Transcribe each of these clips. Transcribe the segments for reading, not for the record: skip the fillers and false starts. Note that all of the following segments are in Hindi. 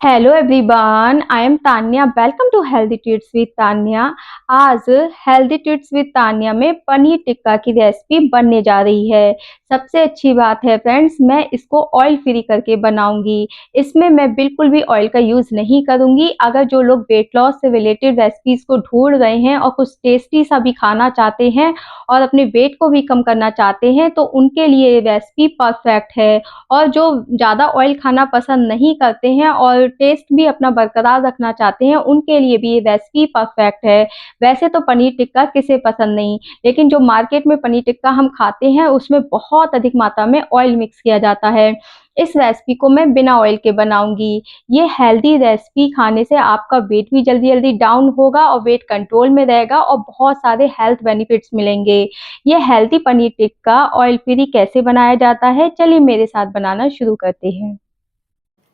Hello everyone, I am Tanya. Welcome to healthy treats with Tanya. आज हेल्दी ट्रीट्स विद तान्या में पनीर टिक्का की रेसिपी बनने जा रही है। सबसे अच्छी बात है फ्रेंड्स, मैं इसको ऑयल फ्री करके बनाऊंगी। इसमें मैं बिल्कुल भी ऑयल का यूज नहीं करूंगी। अगर जो लोग वेट लॉस से रिलेटेड रेसिपीज को ढूंढ रहे हैं और कुछ टेस्टी सा भी खाना चाहते हैं और अपने वेट को भी कम करना चाहते हैं तो उनके लिए ये रेसिपी परफेक्ट है। और जो ज़्यादा ऑयल खाना पसंद नहीं करते हैं और टेस्ट भी अपना बरकरार रखना चाहते हैं उनके लिए भी ये रेसिपी परफेक्ट है। वैसे तो पनीर टिक्का किसे पसंद नहीं, लेकिन जो मार्केट में पनीर टिक्का हम खाते हैं उसमें बहुत अधिक मात्रा में ऑयल मिक्स किया जाता है। इस रेसिपी को मैं बिना ऑयल के बनाऊंगी। ये हेल्दी रेसिपी खाने से आपका वेट भी जल्दी जल्दी डाउन होगा और वेट कंट्रोल में रहेगा और बहुत सारे हेल्थ बेनिफिट्स मिलेंगे। ये healthy paneer tikka oil free कैसे बनाया जाता है, चलिए मेरे साथ बनाना शुरू करते हैं।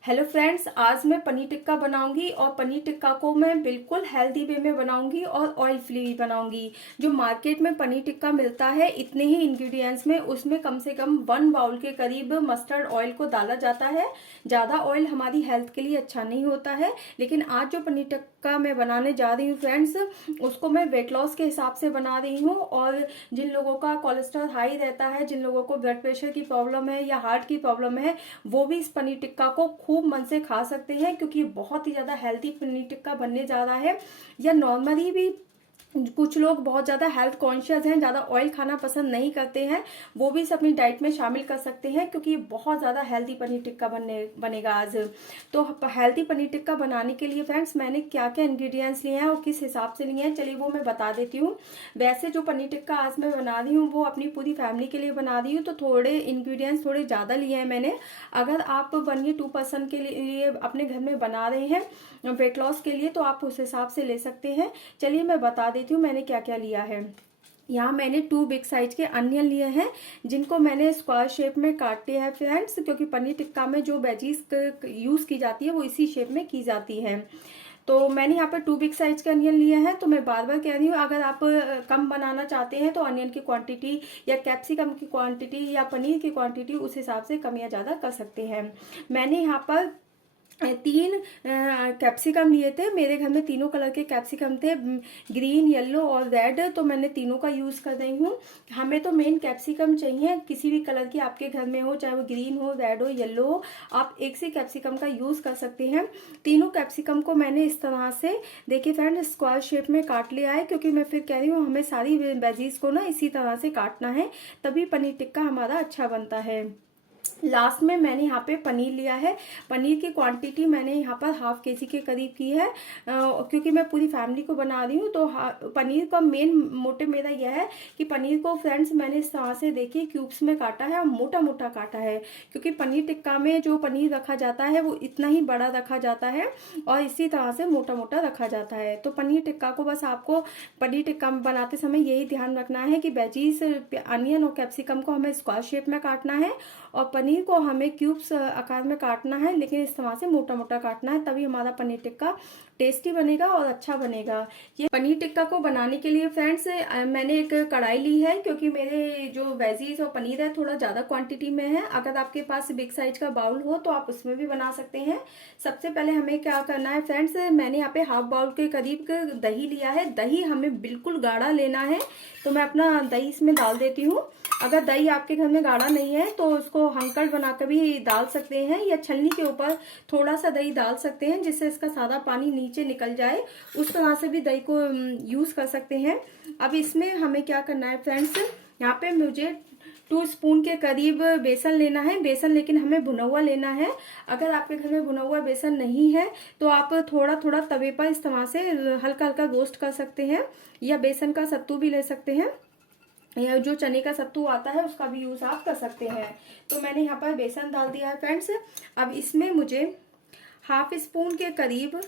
हेलो फ्रेंड्स, आज मैं पनीर टिक्का बनाऊंगी और पनीर टिक्का को मैं बिल्कुल हेल्दी वे में बनाऊंगी और ऑयल फ्री बनाऊंगी। जो मार्केट में पनीर टिक्का मिलता है इतने ही इंग्रेडिएंट्स में उसमें कम से कम 1 बाउल के करीब मस्टर्ड ऑयल को डाला जाता है। ज़्यादा ऑयल हमारी हेल्थ के लिए अच्छा नहीं होता है। लेकिन आज जो पनीर टिक्का मैं बनाने जा रही हूँ फ्रेंड्स, उसको मैं वेट लॉस के हिसाब से बना रही हूँ। और जिन लोगों का कोलेस्ट्रॉल हाई रहता है, जिन लोगों को ब्लड प्रेशर की प्रॉब्लम है या हार्ट की प्रॉब्लम है, वो भी इस पनीर टिक्का को खूब मन से खा सकते हैं, क्योंकि बहुत ही ज्यादा हेल्थी पनीर टिक्का बनने जा रहा है। या नॉर्मली भी कुछ लोग बहुत ज़्यादा हेल्थ कॉन्शियस हैं, ज़्यादा ऑयल खाना पसंद नहीं करते हैं, वो भी इसे अपनी डाइट में शामिल कर सकते हैं, क्योंकि ये बहुत ज़्यादा हेल्दी पनीर टिक्का बनेगा आज। तो हेल्दी पनीर टिक्का बनाने के लिए फ्रेंड्स मैंने क्या क्या इंग्रेडिएंट्स लिए हैं और किस हिसाब से लिए हैं, चलिए वो मैं बता देती हूँ। वैसे जो पनीर टिक्का आज मैं बना रही हूँ वो अपनी पूरी फैमिली के लिए बना रही हूँ, तो थोड़े इंग्रेडिएंट्स थोड़े ज़्यादा लिए हैं मैंने। अगर आप 1 या 2 पर्सन के लिए अपने घर में बना रहे हैं वेट लॉस के लिए, तो आप उस हिसाब से ले सकते हैं। चलिए मैं बता देती हूँ मैंने क्या क्या लिया है। यहाँ मैंने 2 बिग साइज के अनियन लिए हैं, जिनको मैंने स्क्वायर शेप में काट लिया है फ्रेंड्स, क्योंकि पनीर टिक्का में जो वेजीज यूज की जाती है वो इसी शेप में की जाती है। तो मैंने यहाँ पर 2 बिग साइज के अनियन लिए हैं। तो मैं बार बार कह रही हूँ, अगर आप कम बनाना चाहते हैं तो अनियन की क्वांटिटी या कैप्सिकम की क्वांटिटी या पनीर की क्वांटिटी उस हिसाब से कम या ज़्यादा कर सकते हैं। मैंने यहाँ पर 3 कैप्सिकम लिए थे। मेरे घर में तीनों कलर के कैप्सिकम थे, ग्रीन, येलो और रेड, तो मैंने तीनों का यूज़ कर रही हूँ। हमें तो मेन कैप्सिकम चाहिए, किसी भी कलर की आपके घर में हो, चाहे वो ग्रीन हो, रेड हो, येलो हो, आप एक से कैप्सिकम का यूज़ कर सकते हैं। तीनों कैप्सिकम को मैंने इस तरह से, देखिए फ्रेंड, स्क्वायर शेप में काट लिया है, क्योंकि मैं फिर कह रही हूँ हमें सारी वेजीज को ना इसी तरह से काटना है, तभी पनीर टिक्का हमारा अच्छा बनता है। लास्ट में मैंने यहाँ पे पनीर लिया है। पनीर की क्वांटिटी मैंने यहाँ पर ½ केजी के करीब की है, क्योंकि मैं पूरी फैमिली को बना रही हूँ। तो पनीर का मेन मोटिव मेरा यह है कि पनीर को फ्रेंड्स मैंने इस तरह से देखिए क्यूब्स में काटा है और मोटा मोटा काटा है, क्योंकि पनीर टिक्का में जो पनीर रखा जाता है वो इतना ही बड़ा रखा जाता है और इसी तरह से मोटा मोटा रखा जाता है। तो पनीर टिक्का को बस आपको पनीर टिक्का बनाते समय यही ध्यान रखना है कि वेजीज, अनियन और कैप्सिकम को हमें स्क्वायर शेप में काटना है और पनीर को हमें क्यूब्स आकार में काटना है, लेकिन इस तरह से मोटा मोटा काटना है, तभी हमारा पनीर टिक्का टेस्टी बनेगा और अच्छा बनेगा। ये पनीर टिक्का को बनाने के लिए फ्रेंड्स मैंने एक कढ़ाई ली है, क्योंकि मेरे जो वेजीज और पनीर है थोड़ा ज़्यादा क्वांटिटी में है। अगर आपके पास बिग साइज का बाउल हो तो आप उसमें भी बना सकते हैं। सबसे पहले हमें क्या करना है फ्रेंड्स, मैंने यहाँ पे ½ बाउल के करीब दही लिया है। दही हमें बिल्कुल गाढ़ा लेना है, तो मैं अपना दही इसमें डाल देती हूँ। अगर दही आपके घर में गाढ़ा नहीं है तो उसको हंकड़ बनाकर भी डाल सकते हैं, या छलनी के ऊपर थोड़ा सा दही डाल सकते हैं, जिससे इसका सादा पानी नीचे निकल जाए। उस तरह से भी दही को यूज कर सकते हैं। अब इसमें हमें क्या करना है फ्रेंड्स, यहाँ पे मुझे 2 स्पून के करीब बेसन लेना है। बेसन लेकिन हमें भुना हुआ लेना है। अगर आपके घर में भुना हुआ बेसन नहीं है तो आप थोड़ा थोड़ा तवे पर इस तरह से हल्का हल्का रोस्ट कर सकते हैं, या बेसन का सत्तू भी ले सकते हैं, या जो चने का सत्तू आता है उसका भी यूज आप कर सकते हैं। तो मैंने यहाँ पर बेसन डाल दिया है फ्रेंड्स। अब इसमें मुझे ½ स्पून के करीब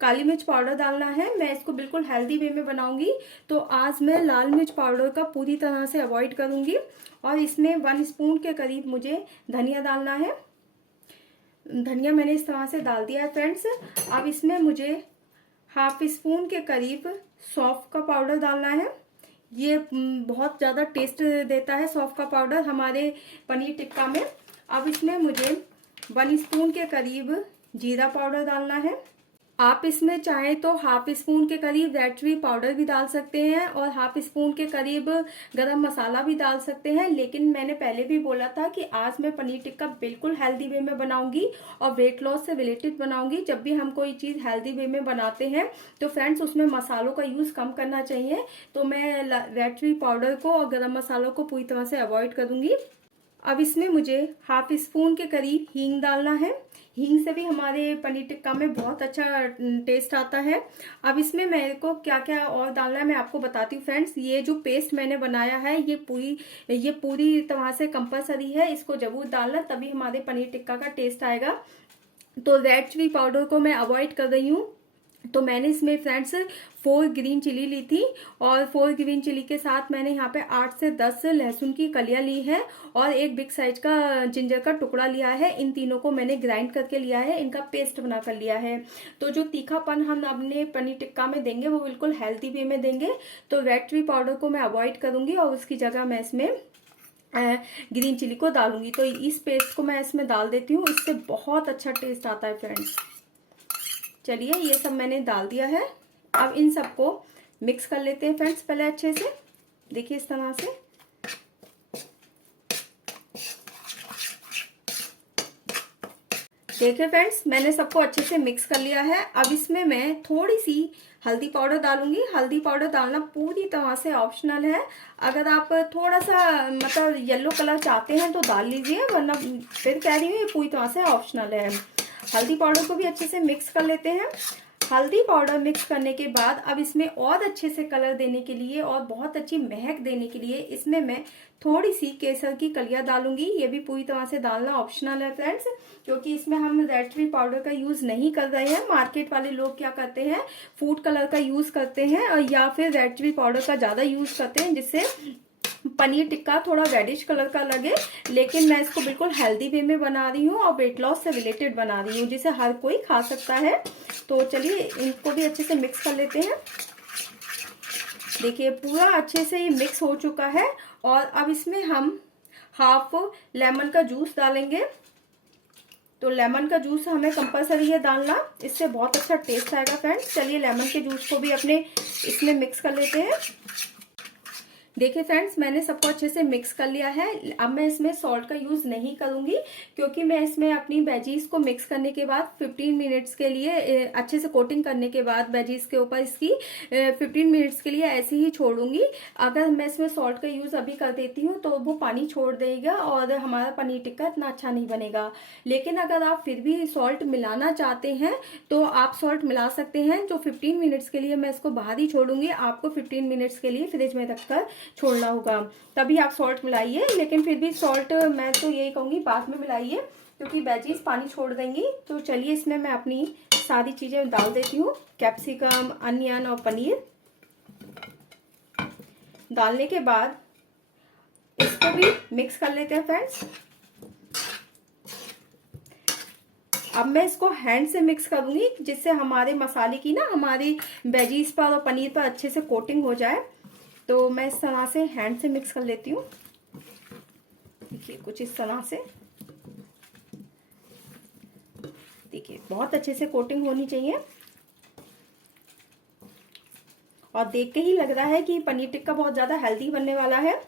काली मिर्च पाउडर डालना है। मैं इसको बिल्कुल हेल्दी वे में बनाऊंगी, तो आज मैं लाल मिर्च पाउडर का पूरी तरह से अवॉइड करूंगी। और इसमें 1 स्पून के करीब मुझे धनिया डालना है। धनिया मैंने इस तरह से डाल दिया है फ्रेंड्स। अब इसमें मुझे ½ स्पून के करीब सौंफ का पाउडर डालना है। ये बहुत ज़्यादा टेस्ट देता है सौंफ का पाउडर हमारे पनीर टिक्का में। अब इसमें मुझे 1 स्पून के करीब जीरा पाउडर डालना है। आप इसमें चाहें तो हाफ स्पून के करीब रेड चिली पाउडर भी डाल सकते हैं और हाफ स्पून के करीब गरम मसाला भी डाल सकते हैं। लेकिन मैंने पहले भी बोला था कि आज मैं पनीर टिक्का बिल्कुल हेल्दी वे में बनाऊंगी और वेट लॉस से रिलेटेड बनाऊंगी। जब भी हम कोई चीज़ हेल्दी वे में बनाते हैं तो फ्रेंड्स उसमें मसालों का यूज़ कम करना चाहिए। तो मैं रेड चिली पाउडर को और गरम मसालों को पूरी तरह से अवॉइड करूंगी। अब इसमें मुझे हाफ स्पून के करीब हींग डालना है। हींग से भी हमारे पनीर टिक्का में बहुत अच्छा टेस्ट आता है। अब इसमें मेरे को क्या क्या और डालना है मैं आपको बताती हूँ फ्रेंड्स। ये जो पेस्ट मैंने बनाया है ये पूरी तरह से कंपलसरी है, इसको जरूर डालना, तभी हमारे पनीर टिक्का का टेस्ट आएगा। तो रेड चिली पाउडर को मैं अवॉइड कर रही हूँ। तो मैंने इसमें फ्रेंड्स 4 ग्रीन चिली ली थी और 4 ग्रीन चिली के साथ मैंने यहाँ पे 8 से 10 लहसुन की कलियां ली है और एक बिग साइज का जिंजर का टुकड़ा लिया है। इन तीनों को मैंने ग्राइंड करके लिया है, इनका पेस्ट बना कर लिया है। तो जो तीखापन हम अपने पनीर टिक्का में देंगे वो बिल्कुल हेल्थी वे में देंगे। तो रेड चिली पाउडर को मैं अवॉइड करूंगी और उसकी जगह मैं इसमें ग्रीन चिली को डालूंगी। तो इस पेस्ट को मैं इसमें डाल देती हूँ, इससे बहुत अच्छा टेस्ट आता है फ्रेंड्स। चलिए ये सब मैंने डाल दिया है। अब इन सबको मिक्स कर लेते हैं फ्रेंड्स पहले अच्छे से। देखिए इस तरह से। देखिए फ्रेंड्स मैंने सबको अच्छे से मिक्स कर लिया है। अब इसमें मैं थोड़ी सी हल्दी पाउडर डालूंगी। हल्दी पाउडर डालना पूरी तरह से ऑप्शनल है। अगर आप थोड़ा सा मतलब येलो कलर चाहते हैं तो डाल लीजिए, वरना फिर कह रही हूँ ये पूरी तरह से ऑप्शनल है। हल्दी पाउडर को भी अच्छे से मिक्स कर लेते हैं। हल्दी पाउडर मिक्स करने के बाद अब इसमें और अच्छे से कलर देने के लिए और बहुत अच्छी महक देने के लिए इसमें मैं थोड़ी सी केसर की कलियां डालूंगी। ये भी पूरी तरह से डालना ऑप्शनल है फ्रेंड्स, क्योंकि इसमें हम रेड चिली पाउडर का यूज नहीं कर रहे हैं। मार्केट वाले लोग क्या करते हैं, फूड कलर का यूज करते हैं और या फिर रेड चिली पाउडर का ज्यादा यूज करते हैं, जिससे पनीर टिक्का थोड़ा रेडिश कलर का लगे। लेकिन मैं इसको बिल्कुल हेल्दी वे में बना रही हूँ और वेट लॉस से रिलेटेड बना रही हूँ, जिसे हर कोई खा सकता है। तो चलिए इनको भी अच्छे से मिक्स कर लेते हैं। देखिए पूरा अच्छे से ये मिक्स हो चुका है और अब इसमें हम हाफ लेमन का जूस डालेंगे। तो लेमन का जूस हमें कंपलसरी है डालना, इससे बहुत अच्छा टेस्ट आएगा फ्रेंड्स। चलिए लेमन के जूस को भी अपने इसमें मिक्स कर लेते हैं। देखिए फ्रेंड्स मैंने सबको अच्छे से मिक्स कर लिया है। अब मैं इसमें सॉल्ट का यूज नहीं करूंगी, क्योंकि मैं इसमें अपनी वेजीज को मिक्स करने के बाद 15 मिनट्स के लिए अच्छे से कोटिंग करने के बाद वेजीज के ऊपर इसकी 15 मिनट्स के लिए ऐसे ही छोड़ूंगी। अगर मैं इसमें सॉल्ट का यूज अभी कर देती हूँ तो वो पानी छोड़ देगा और हमारा पनीर टिक्का इतना अच्छा नहीं बनेगा। लेकिन अगर आप फिर भी सॉल्ट मिलाना चाहते हैं तो आप सॉल्ट मिला सकते हैं। जो 15 मिनट्स के लिए मैं इसको बाहर ही छोड़ूंगी, आपको 15 मिनट्स के लिए फ्रिज में रखकर छोड़ना होगा, तभी आप सॉल्ट मिलाइए। लेकिन फिर भी सॉल्ट मैं तो यही कहूंगी बाद में मिलाइए, क्योंकि वेजीज पानी छोड़ देंगी। तो चलिए इसमें मैं अपनी सारी चीजें डाल देती हूँ, कैप्सिकम, अनियन और पनीर। डालने के बाद इसको भी मिक्स कर लेते हैं फ्रेंड्स। अब मैं इसको हैंड से मिक्स करूंगी, जिससे हमारे मसाले की ना हमारी वेजीज पर और पनीर पर अच्छे से कोटिंग हो जाए। तो मैं इस तरह से हैंड से मिक्स कर लेती हूँ। देखिए कुछ इस तरह से। देखिए बहुत अच्छे से कोटिंग होनी चाहिए और देख के ही लग रहा है कि पनीर टिक्का बहुत ज्यादा हेल्दी बनने वाला है।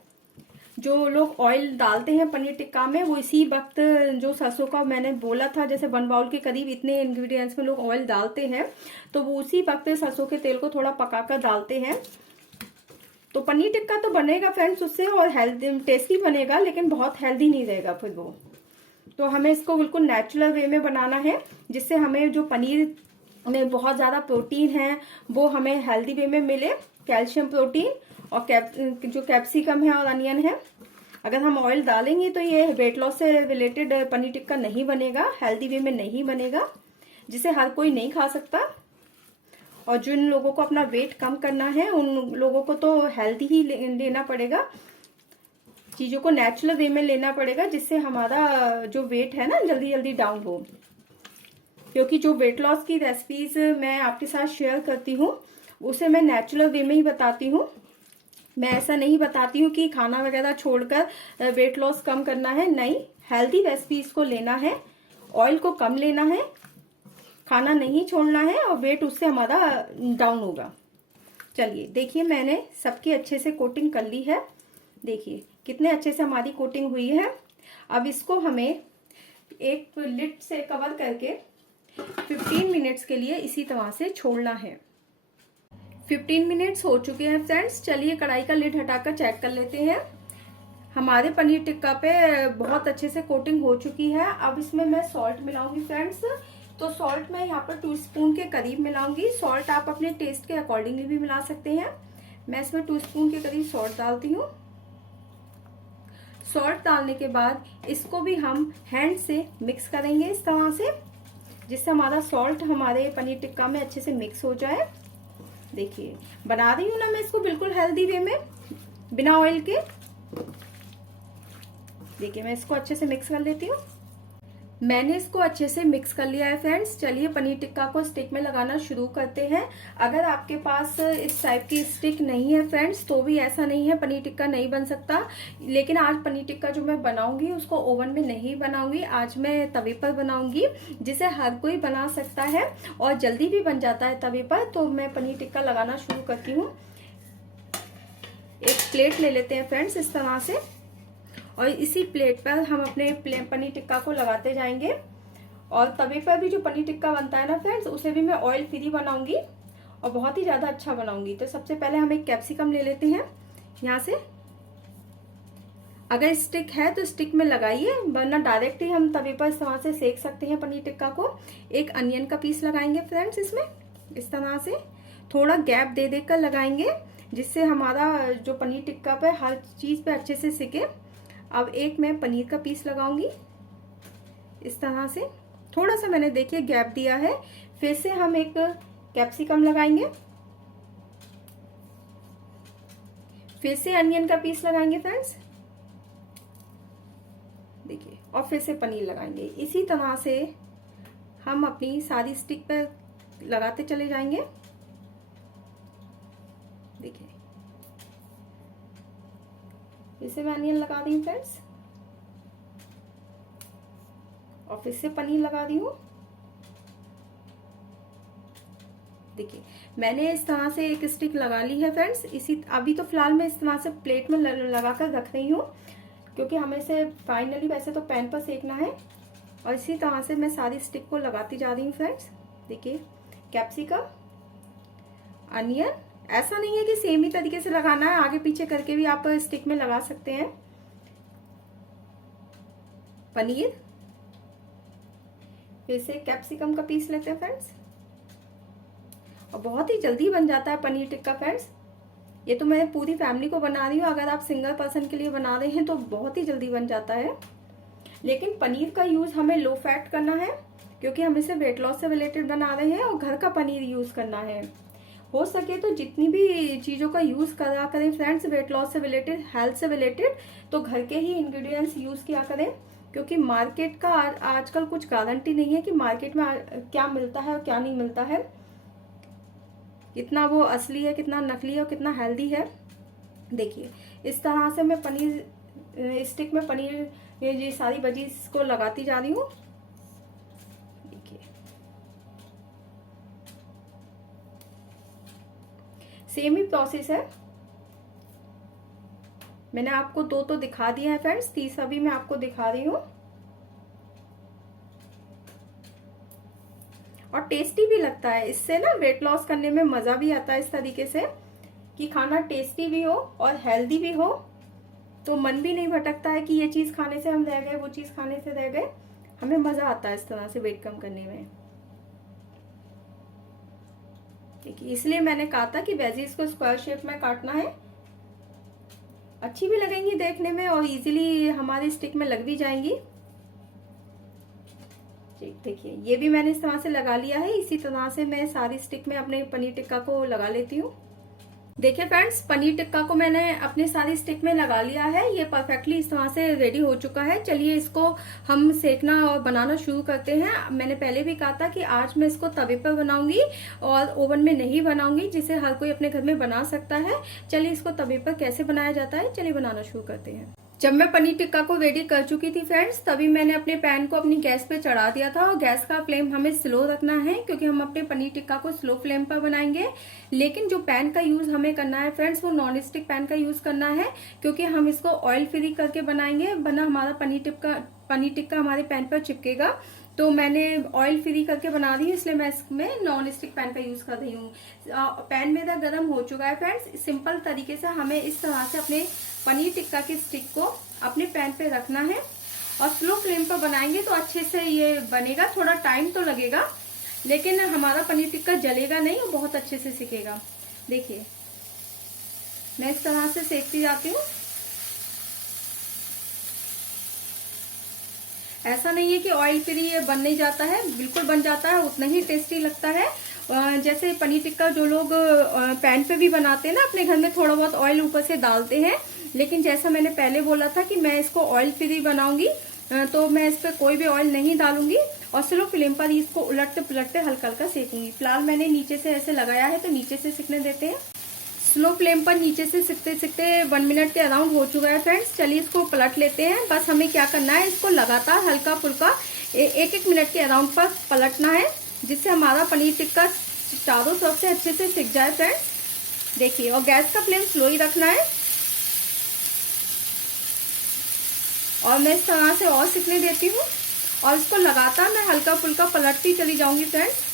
जो लोग ऑयल डालते हैं पनीर टिक्का में, वो इसी वक्त जो सरसों का मैंने बोला था, जैसे 1 बाउल के करीब इतने इंग्रेडिएंट्स में लोग ऑयल डालते हैं, तो वो उसी वक्त सरसों के तेल को थोड़ा पकाकर डालते हैं। तो पनीर टिक्का तो बनेगा फ्रेंड्स उससे और हेल्दी टेस्टी बनेगा, लेकिन बहुत हेल्दी नहीं रहेगा फिर वो। तो हमें इसको बिल्कुल नेचुरल वे में बनाना है, जिससे हमें जो पनीर में बहुत ज़्यादा प्रोटीन है वो हमें हेल्दी वे में मिले, कैल्शियम, प्रोटीन और जो कैप्सिकम है और अनियन है। अगर हम ऑयल डालेंगे तो ये वेट लॉस से रिलेटेड पनीर टिक्का नहीं बनेगा, हेल्दी वे में नहीं बनेगा, जिसे हर कोई नहीं खा सकता। और जिन लोगों को अपना वेट कम करना है उन लोगों को तो हेल्दी ही लेना पड़ेगा, चीज़ों को नेचुरल वे में लेना पड़ेगा, जिससे हमारा जो वेट है ना जल्दी जल्दी डाउन हो। क्योंकि जो वेट लॉस की रेसिपीज मैं आपके साथ शेयर करती हूँ उसे मैं नेचुरल वे में ही बताती हूँ। मैं ऐसा नहीं बताती हूँ कि खाना वगैरह छोड़कर वेट लॉस कम करना है, नहीं, हेल्दी रेसिपीज को लेना है, ऑयल को कम लेना है खाना नहीं छोड़ना है और वेट उससे हमारा डाउन होगा। चलिए देखिए, मैंने सबकी अच्छे से कोटिंग कर ली है। देखिए कितने अच्छे से हमारी कोटिंग हुई है। अब इसको हमें एक लिड से कवर करके 15 मिनट्स के लिए इसी तरह से छोड़ना है। 15 मिनट्स हो चुके हैं फ्रेंड्स। चलिए कढ़ाई का लिड हटाकर चेक कर लेते हैं। हमारे पनीर टिक्का पे बहुत अच्छे से कोटिंग हो चुकी है। अब इसमें मैं सॉल्ट मिलाऊंगी फ्रेंड्स। तो सॉल्ट मैं यहाँ पर 2 स्पून के करीब मिलाऊंगी। सॉल्ट आप अपने टेस्ट के अकॉर्डिंगली भी मिला सकते हैं। मैं इसमें 2 स्पून के करीब सॉल्ट डालती हूँ। सॉल्ट डालने के बाद इसको भी हम हैंड से मिक्स करेंगे इस तरह से, जिससे हमारा सॉल्ट हमारे पनीर टिक्का में अच्छे से मिक्स हो जाए। देखिए बना रही हूँ ना मैं इसको बिल्कुल हेल्दी वे में, बिना ऑयल के। देखिए मैं इसको अच्छे से मिक्स कर लेती हूँ। मैंने इसको अच्छे से मिक्स कर लिया है फ्रेंड्स। चलिए पनीर टिक्का को स्टिक में लगाना शुरू करते हैं। अगर आपके पास इस टाइप की स्टिक नहीं है फ्रेंड्स, तो भी ऐसा नहीं है, पनीर टिक्का नहीं बन सकता। लेकिन आज पनीर टिक्का जो मैं बनाऊंगी उसको ओवन में नहीं बनाऊंगी, आज मैं तवे पर बनाऊंगी, जिसे हर कोई बना सकता है और जल्दी भी बन जाता है तवे पर। तो मैं पनीर टिक्का लगाना शुरू करती हूँ। एक प्लेट ले लेते हैं फ्रेंड्स इस तरह से, और इसी प्लेट पर हम अपने पनीर टिक्का को लगाते जाएंगे। और तवे पर भी जो पनीर टिक्का बनता है ना फ्रेंड्स, उसे भी मैं ऑयल फ्री बनाऊंगी और बहुत ही ज्यादा अच्छा बनाऊंगी। तो सबसे पहले हम एक कैप्सिकम ले लेते हैं यहाँ से। अगर स्टिक है तो स्टिक में लगाइए, वरना डायरेक्ट ही हम तवे पर इस तरह से सेक सकते हैं पनीर टिक्का को। एक अनियन का पीस लगाएंगे फ्रेंड्स इसमें, इस तरह से थोड़ा गैप दे देकर लगाएंगे, जिससे हमारा जो पनीर टिक्का पे हर चीज पे अच्छे से सिके। अब एक मैं पनीर का पीस लगाऊंगी इस तरह से, थोड़ा सा मैंने देखिए गैप दिया है। फिर से हम एक कैप्सिकम लगाएंगे, फिर से अनियन का पीस लगाएंगे फ्रेंड्स, देखिए, और फिर से पनीर लगाएंगे। इसी तरह से हम अपनी सारी स्टिक पर लगाते चले जाएंगे। देखिए इसे मैं अनियन लगा दी हूँ फ्रेंड्स, और फिर से पनीर लगा दी हूँ। देखिए मैंने इस तरह से एक स्टिक लगा ली है फ्रेंड्स। इसी अभी तो फिलहाल मैं इस तरह से प्लेट में लगा कर रख रही हूँ, क्योंकि हमें इसे फाइनली वैसे तो पैन पर सेकना है। और इसी तरह से मैं सारी स्टिक को लगाती जा रही हूँ फ्रेंड्स। देखिए कैप्सिकम, अनियन, ऐसा नहीं है कि सेम ही तरीके से लगाना है, आगे पीछे करके भी आप स्टिक में लगा सकते हैं। पनीर, फिर से कैप्सिकम का पीस लेते हैं फ्रेंड्स, और बहुत ही जल्दी बन जाता है पनीर टिक्का फ्रेंड्स। ये तो मैं पूरी फैमिली को बना रही हूँ, अगर आप सिंगल पर्सन के लिए बना रहे हैं तो बहुत ही जल्दी बन जाता है। लेकिन पनीर का यूज हमें लो फैट करना है, क्योंकि हम इसे वेट लॉस से रिलेटेड बना रहे हैं और घर का पनीर यूज करना है। हो सके तो जितनी भी चीजों का यूज करा करें फ्रेंड्स वेट लॉस से रिलेटेड, हेल्थ से रिलेटेड, तो घर के ही इंग्रेडिएंट्स यूज किया करें। क्योंकि मार्केट का आजकल कुछ गारंटी नहीं है कि मार्केट में क्या मिलता है और क्या नहीं मिलता है, कितना वो असली है, कितना नकली है और कितना हेल्दी है। देखिए इस तरह से मैं पनीर स्टिक में पनीर ये सारी वेजीज को लगाती जा रही हूँ। देखिए सेम ही प्रोसेस है। मैंने आपको 2 तो दिखा दिया है फ्रेंड्स, तीसरा भी मैं आपको दिखा रही हूँ। और टेस्टी भी लगता है, इससे ना वेट लॉस करने में मजा भी आता है, इस तरीके से कि खाना टेस्टी भी हो और हेल्दी भी हो, तो मन भी नहीं भटकता है कि ये चीज खाने से हम रह गए, वो चीज खाने से रह गए। हमें मजा आता है इस तरह से वेट कम करने में। देखिए इसलिए मैंने कहा था कि वेजीज को स्क्वायर शेप में काटना है, अच्छी भी लगेंगी देखने में और इजीली हमारी स्टिक में लग भी जाएंगी। देखिए ये भी मैंने इस तरह से लगा लिया है। इसी तरह से मैं सारी स्टिक में अपने पनीर टिक्का को लगा लेती हूँ। देखिए फ्रेंड्स पनीर टिक्का को मैंने अपने सारी स्टिक में लगा लिया है, ये परफेक्टली इस तरह से रेडी हो चुका है। चलिए इसको हम सेकना और बनाना शुरू करते हैं। मैंने पहले भी कहा था कि आज मैं इसको तवे पर बनाऊंगी और ओवन में नहीं बनाऊंगी, जिसे हर कोई अपने घर में बना सकता है। चलिए इसको तवे पर कैसे बनाया जाता है, चलिए बनाना शुरू करते हैं। जब मैं पनीर टिक्का को रेडी कर चुकी थी फ्रेंड्स, तभी मैंने अपने पैन को अपनी गैस पे चढ़ा दिया था। और गैस का फ्लेम हमें स्लो रखना है क्योंकि हम अपने पनीर टिक्का को स्लो फ्लेम पर बनाएंगे। लेकिन जो पैन का यूज हमें करना है फ्रेंड्स, वो नॉन स्टिक पैन का यूज करना है क्योंकि हम इसको ऑयल फ्री करके बनाएंगे, वरना हमारा पनीर टिक्का हमारे पैन पर चिपकेगा। तो मैंने ऑयल फ्री करके बना रही हूँ, इसलिए मैं इसमें नॉन स्टिक पैन का यूज कर रही हूँ। पैन मेरा गर्म हो चुका है फ्रेंड्स। सिंपल तरीके से हमें इस तरह से अपने पनीर टिक्का की स्टिक को अपने पैन पे रखना है और स्लो फ्लेम पर बनाएंगे तो अच्छे से ये बनेगा। थोड़ा टाइम तो लगेगा लेकिन हमारा पनीर टिक्का जलेगा नहीं और बहुत अच्छे से सिकेगा। देखिए मैं इस तरह से सेकती जाती हूँ। ऐसा नहीं है कि ऑयल फ्री ये बन नहीं जाता है, बिल्कुल बन जाता है, उतना ही टेस्टी लगता है। जैसे पनीर टिक्का जो लोग पैन पे भी बनाते हैं ना, अपने घर में थोड़ा बहुत ऑयल ऊपर से डालते हैं, लेकिन जैसा मैंने पहले बोला था कि मैं इसको ऑयल फ्री बनाऊंगी तो मैं इस पर कोई भी ऑयल नहीं डालूंगी और स्लो फ्लेम पर इसको उलटते पुलटते हल्का हल्का सेकूंगी। फिलहाल मैंने नीचे से ऐसे लगाया है तो नीचे से सिकने देते हैं। स्लो फ्लेम पर नीचे से सिकते सिकते 1 मिनट के अराउंड हो चुका है फ्रेंड्स। चलिए इसको पलट लेते हैं। बस हमें क्या करना है, इसको लगातार हल्का फुल्का 1-1 मिनट के अराउंड पर पलटना है, जिससे हमारा पनीर टिक्का चारों तरफ से अच्छे से सिक जाए फ्रेंड्स। देखिए, और गैस का फ्लेम स्लो ही रखना है और मैं इस तरह से और सिकने देती हूँ और इसको लगातार मैं हल्का फुल्का पलटती चली जाऊंगी फ्रेंड्स।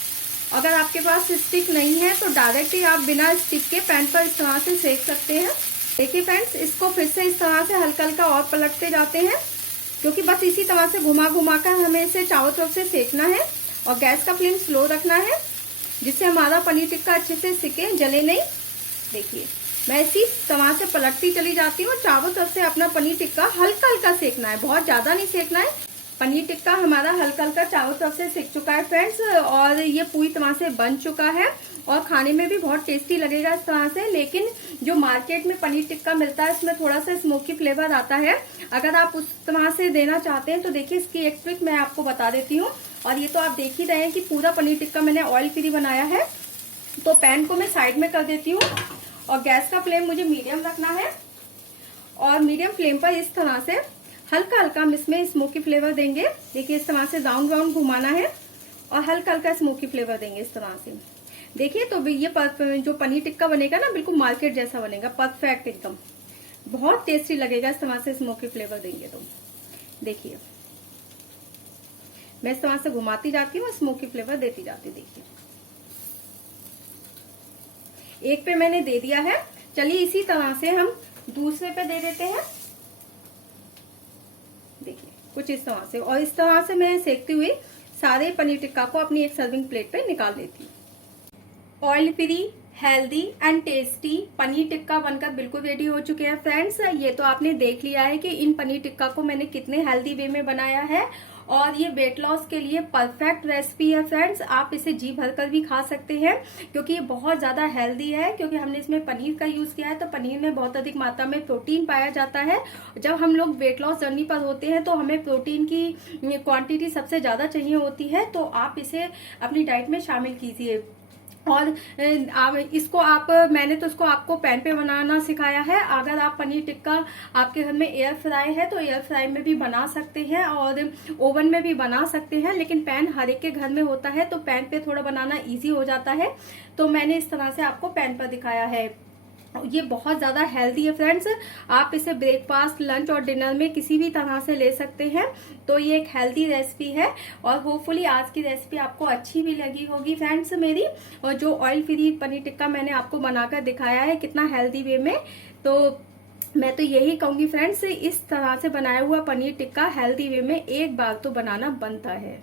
अगर आपके पास स्टिक नहीं है तो डायरेक्ट ही आप बिना स्टिक के पैन पर इस तरह से सेक सकते हैं। देखिए फ्रेंड्स, इसको फिर से इस तरह से हल्का हल्का और पलटते जाते हैं क्योंकि बस इसी तरह से घुमा घुमा कर हमें इसे चारों तरफ से सेकना है और गैस का फ्लेम स्लो रखना है, जिससे हमारा पनीर टिक्का अच्छे से सिके, जले नहीं। देखिए मैं इसी तरह से पलटती चली जाती हूँ। चारों तरफ से अपना पनीर टिक्का हल्का हल्का सेकना है, बहुत ज्यादा नहीं सेकना है। पनीर टिक्का हमारा हल्का हल्का चारों तरफ से सिक चुका है फ्रेंड्स और ये पूरी तरह से बन चुका है और खाने में भी बहुत टेस्टी लगेगा इस तरह से। लेकिन जो मार्केट में पनीर टिक्का मिलता है इसमें थोड़ा सा स्मोकी फ्लेवर आता है। अगर आप उस तरह से देना चाहते हैं तो देखिए इसकी एक ट्रिक मैं आपको बता देती हूँ। और ये तो आप देख ही रहे हैं कि पूरा पनीर टिक्का मैंने ऑयल फ्री बनाया है। तो पैन को मैं साइड में कर देती हूँ और गैस का फ्लेम मुझे मीडियम रखना है और मीडियम फ्लेम पर इस तरह से हल्का हल्का हम इसमें स्मोकी फ्लेवर देंगे। देखिए इस तरह से राउंड राउंड घुमाना है और हल्का हल्का स्मोकी फ्लेवर देंगे इस तरह से। देखिए तो ये जो पनीर टिक्का बनेगा ना, बिल्कुल मार्केट जैसा बनेगा, परफेक्ट एकदम, बहुत टेस्टी लगेगा इस तरह से स्मोकी फ्लेवर देंगे तो। देखिए मैं इस तरह से घुमाती जाती हूँ, स्मोकी फ्लेवर देती जाती हूँ। देखिए एक पे मैंने दे दिया है, चलिए इसी तरह से हम दूसरे पे दे देते हैं। देखिए कुछ इस तरह से, और इस तरह से मैं सेकती हुई सारे पनीर टिक्का को अपनी एक सर्विंग प्लेट पे निकाल लेती हूँ। Oil free, healthy and tasty paneer tikka बनकर बिल्कुल रेडी हो चुके हैं फ्रेंड्स। ये तो आपने देख लिया है कि इन पनीर टिक्का को मैंने कितने हेल्दी वे में बनाया है और ये वेट लॉस के लिए परफेक्ट रेसिपी है फ्रेंड्स। आप इसे जी भरकर भी खा सकते हैं क्योंकि ये बहुत ज्यादा हेल्दी है, क्योंकि हमने इसमें पनीर का यूज किया है तो पनीर में बहुत अधिक मात्रा में प्रोटीन पाया जाता है। जब हम लोग वेट लॉस जर्नी पर होते हैं तो हमें प्रोटीन की क्वांटिटी सबसे ज्यादा चाहिए होती है, तो आप इसे अपनी डाइट में शामिल कीजिए। और मैंने तो इसको आपको पैन पे बनाना सिखाया है। अगर आप पनीर टिक्का आपके घर में एयर फ्राई है तो एयर फ्राई में भी बना सकते हैं और ओवन में भी बना सकते हैं, लेकिन पैन हर एक के घर में होता है तो पैन पे थोड़ा बनाना इजी हो जाता है, तो मैंने इस तरह से आपको पैन पर दिखाया है। ये बहुत ज्यादा हेल्दी है फ्रेंड्स, आप इसे ब्रेकफास्ट, लंच और डिनर में किसी भी तरह से ले सकते हैं। तो ये एक हेल्दी रेसिपी है और होपफुली आज की रेसिपी आपको अच्छी भी लगी होगी फ्रेंड्स मेरी। और जो ऑयल फ्री पनीर टिक्का मैंने आपको बनाकर दिखाया है कितना हेल्दी वे में, तो मैं तो यही कहूंगी फ्रेंड्स, इस तरह से बनाया हुआ पनीर टिक्का हेल्दी वे में एक बार तो बनाना बनता है।